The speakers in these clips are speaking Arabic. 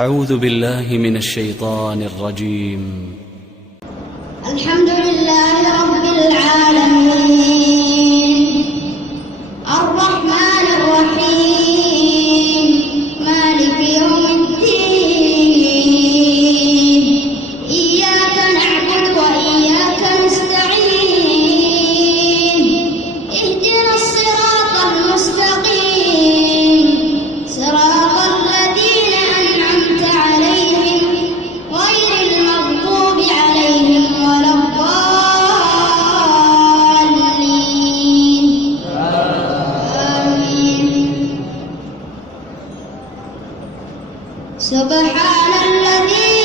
أعوذ بالله من الشيطان الرجيم. الحمد لله رب العالمين الرحمن الرحيم مالك يوم الدين إياك نعبد وإياك نستعين اهدنا الصراط المستقيم صراط الذين أنعمت عليهم غير المغضوب عليهم ولا الضالين آمين. سبحان الذي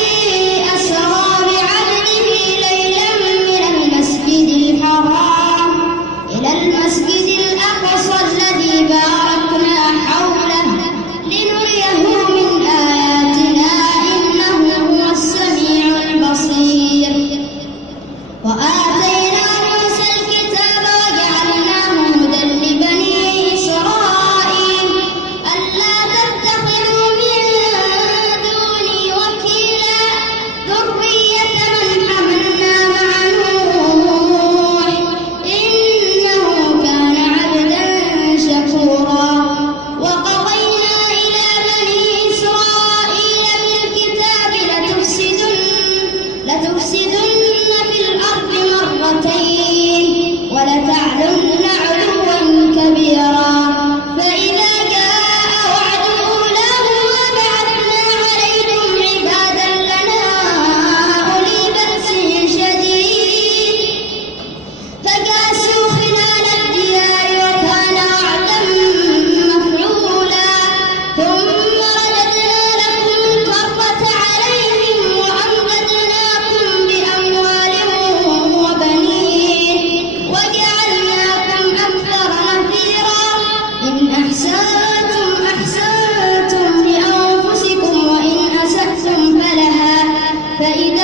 أسرى بعبده ليلا من المسجد الحرام إلى المسجد الأقصى الذي باركنا حوله لنريه من آياتنا إنه هو السميع البصير. وآتينا موسى الكتاب وجعلناه هدى لبني إسرائيل ألا تتخذوا من دوني وكيلا ذرية من حملنا مع نوح إنه كان عبدا شكورا. وقضينا إلى بني إسرائيل بالكتاب لتفسدن في الأرض مرتين ولتعلن علوا كبيرا. فإذا جاء وعد أولاهما بعثنا عليكم عبادا لنا أولي بأس شديد فجاسوا خلال الديار وكان وعدا مفعولا. ثم رددنا لكم الكرة عليهم وأمددناكم بأموال وبنين وجعلناكم أكثر نفيرا. إن أحسنتم أحسنتم لأنفسكم وإن أسأتم فلها فإذا